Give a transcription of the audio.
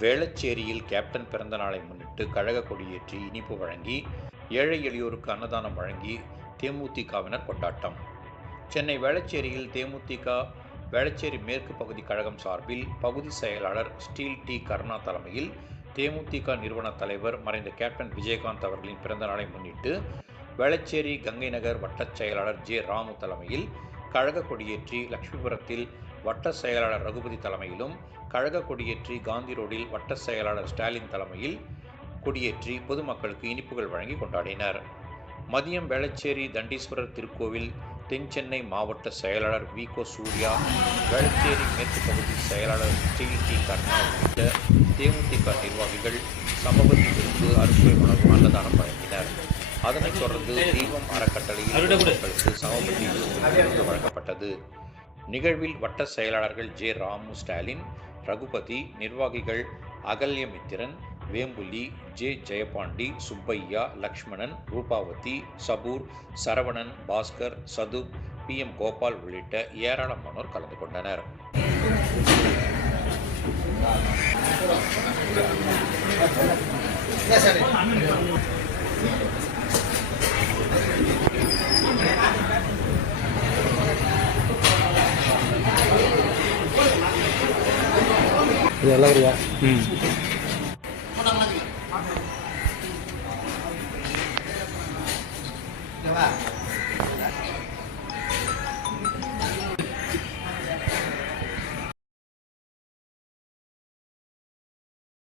வேளச்சேரியில் captain பிறந்த நாளை முன்னிட்டு கழக கொடியேற்றி இனிப்பு வழங்கி ஏழை எளியோருக்கு அன்னதானம் வழங்கி தேமுதிகவினர் கொண்டாட்டம். சென்னை வேளச்சேரியில் தேமுதிக வேளச்சேரி மேற்கு பகுதி கழகம் சார்பில் பகுதி செயலாளர் ஸ்டீல் டி கருணா தலைமையில் தேமுதிக நிறுவன தலைவர் மறைந்த கேப்டன் விஜயகாந்த் அவர்களின் பிறந்த நாளை முன்னிட்டு வேளச்சேரி கங்கை நகர் வட்டச் செயலாளர் ஜே ராமு தலைமையில் கழக கொடியேற்றி லட்சுமிபுரத்தில் வட்ட செயலாளர் ரகுபதி தலைமையிலும் கழக கொடியேற்றி காந்தி ரோடில் வட்ட செயலாளர் ஸ்டாலின் தலைமையில் கொடியேற்றி பொதுமக்களுக்கு இனிப்புகள் வழங்கி கொண்டாடினர். மதியம் வேளச்சேரி தண்டீஸ்வரர் திருக்கோவில் தென் சென்னை மாவட்ட செயலாளர் வி.கோ. சூர்யா, வேளச்சேரி மேற்கு பகுதி செயலாளர் ஸ்டீல் டி கருணா உள்ளிட்ட தேமுதிக நிர்வாகிகள் சமபந்தி விருந்து அறுசுவை உணவு அன்னதானம் வழங்கினர். அதனைத் தொடர்ந்து தீபம் அறக்கட்டளையில் பொதுமக்களுக்கு சமபந்தி விருந்து வழங்கப்பட்டது. நிகழ்வில் வட்ட செயலாளர்கள் ஜே ராமு, ஸ்டாலின், ரகுபதி, நிர்வாகிகள் அகல்யமித்திரன், வேம்புலி, ஜே ஜெயபாண்டி, சுப்பையா, லக்ஷ்மணன், ரூபாவதி, சபூர், சரவணன், பாஸ்கர், சது, பி.எம். கோபால் உள்ளிட்ட ஏராளமானோர் கலந்து கொண்டனர். நல்லா